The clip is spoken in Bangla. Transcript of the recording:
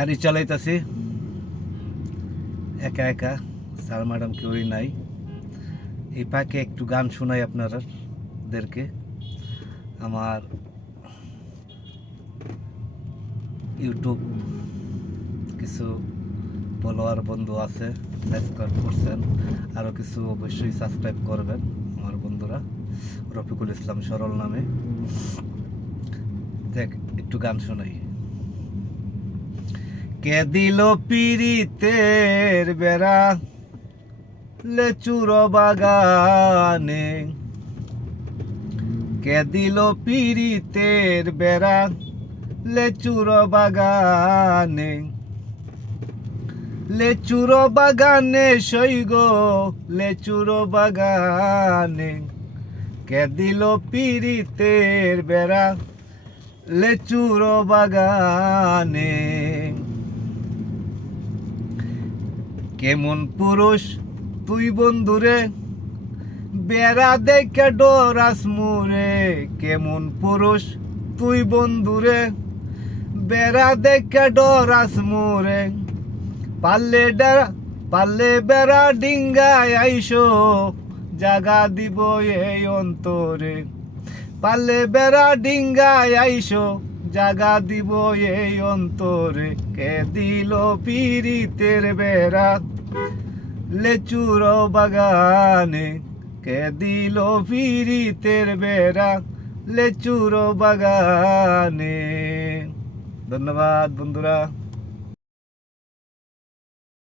গাড়ি চালাইতেছি। একা একা স্যার ম্যাডাম কেউই নাই। এই পাকে একটু গান শোনাই আপনাদেরকে আমার ইউটিউব কিছু ফলোয়ার বন্ধু আছে, সাবস্ক্রাইব করছেন। আরও কিছু অবশ্যই সাবস্ক্রাইব করবেন আমার বন্ধুরা। রফিকুল ইসলাম সরল নামে। দেখ, একটু গান শোনাই। কে দিল পিরিতের বেড়া? লেচুর বাগানে। কে দিল পিরিতের বেড়া? লেচুর বাগানে। লেচুর বাগানে সৈগ লেচুর বাগানে। কে দিল পিরিতের বেড়া? লেচুর বাগানে। কেমন পুরুষ? তুই বন্ধুরে বেড়া দেখে ডরাস মুরে কেমন পুরুষ? তুই বন্ধুরে বেড়া দেখে ডরাস মুরে পাল্লে ডেরা পাল্লে বেড়া ডিঙ্গায় আইসো। জাগা দিব এই অন্তরে। পাল্লে বেড়া ডিঙ্গায় আইসো। জাগা দিব এই অন্তরে। কে দিল পিরিতের বেড়াত? লেচুর বাগানে। কে দিল পিরিতের বেড়া লেচুর বাগানে। ধন্যবাদ বন্ধুরা।